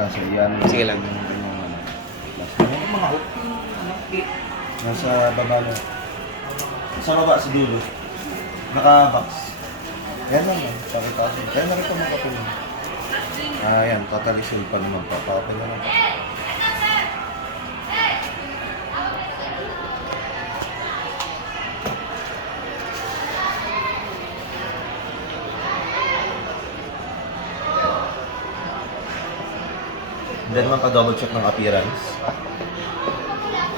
alcance. Yan. Sige lang. Yung ano. Yung mga hook. Nasa baba na. Sa baba, sa dulo. Naka-box. Yan lang yan. Pakita ko. Kaya na rin ito mga kapatid. Yan. Totally seal pa naman. Papakapin na lang. Then naman pa-double check ng appearance.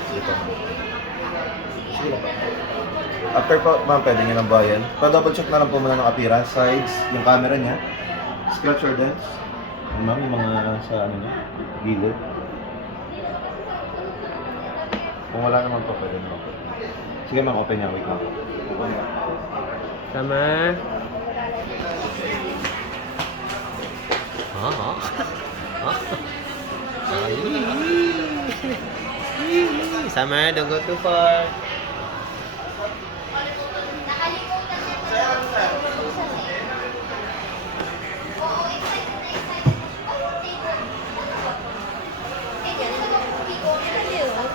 Ito. Sige lang. After po, ma'am, pwede nyo nang bayan. Pa-double check na lang po muna ng appearance, sides, yung camera niya. Scratch or dents. Ma'am, yung mga sa ano niya, gilid. Kung wala naman po, pwede naman po. Sige ma'am, open niya. Wait lang po. Open niya. Sama. Sama, don't go too far.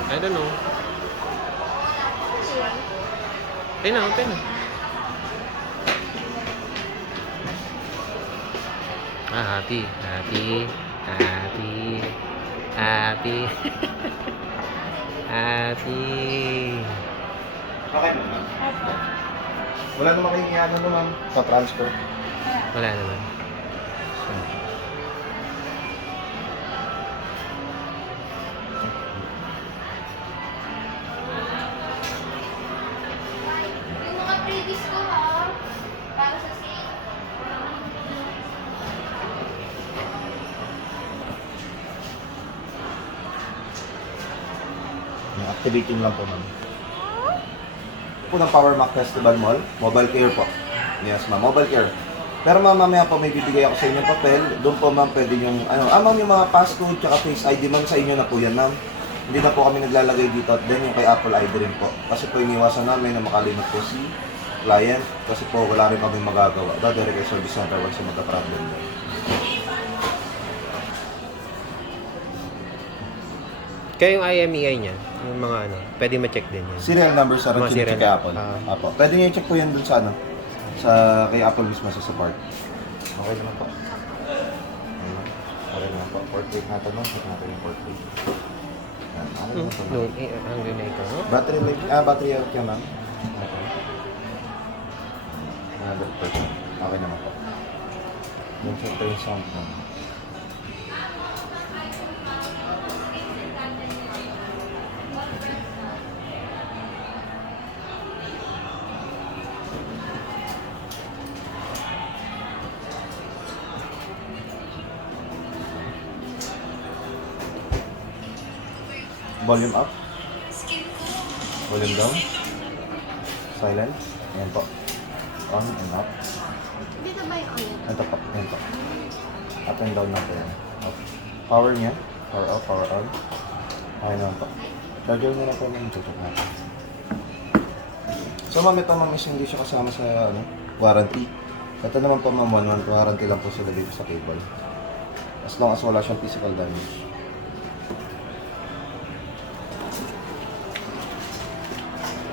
I don't know. Okay na, okay na. Happy, happy, happy, happy, happy. Okay naman. Wala naman kayong iano no ma'am, sa transfer. Wala naman. Yung mga previous ko ha, para sa sale. Activating lang po ma'am. Po ng Power Mac Festival Mall, Mobile Care po. Yes ma'am, Mobile Care. Pero ma'am, mamaya po may bibigay ako sa inyo papel. Doon po ma'am pwede yung, ma'am yung mga passcode tsaka Face ID ma'am, sa inyo na po yan ma'am. Hindi na po kami naglalagay dito at then yung kay Apple ID rin po. Kasi po iniwasan namin na makalimot po si client kasi po wala rin kami magagawa. Dadari kay Service Center once yung magka-problem na. Kaya yung IMEI niya, yung mga ano, pwede ma-check din yan. Serial number sa Mga rin serial. kay Apple. Ah. Apo. Pwede niyo i-check po yan dun sa ano, sa kay Apple mismo sa support. Okay naman po. Okay naman po. Portrait natin no? Check natin yung portrait. Yan. Okay naman po. Doon, hanggang na ito, no? Battery life, battery health yan ma'am. Okay. 100%. Okay naman po. Then check po yung sound ma'am. Volume up. Volume down. Silent. Ayan po. On and up. Dito ba yung ano? Ito po. Ayan po. Up and down na po yan. Up. Power niya. Power off, power on. Ayan naman po. Charger nyo na po yung check natin. So ma'am, ito ma'am is hindi siya kasama sa warranty. Ito naman po ma'am, 1 month warranty lang po sila dito sa cable. As long as wala siyang physical damage.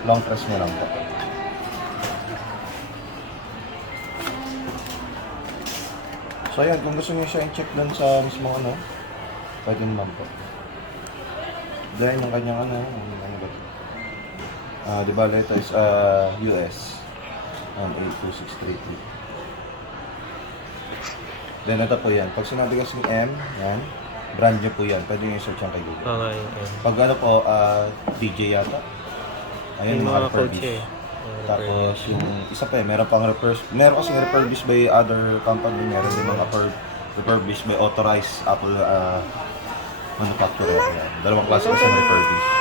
Long press nyo lang po. So ayan, kung gusto nyo siya i-check dun sa mismo pwede naman po. Then yung kanyang ano ba ito? Di ba ito is US 82633. Then ito po yan. Pag sinabi kasi M, yan, brand nyo po yan. Pwede nyo i-search yan kay Google. Okay. Pag ano po, DJ yata. Ayun, Yung mga refurbish. kotse. Tapos yung isa pa meron pang meron kasing refurbished by other company, meron din mga refurbished by authorized Apple manufacturer. Yan. Dalawang klase kasi ng refurbished.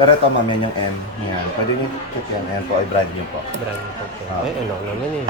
Pero ito ma'am, yan yung M. Yan. Pwede nyo check yan. Ayan po ay brand nyo po. Brand new po. Ay, ano naman eh.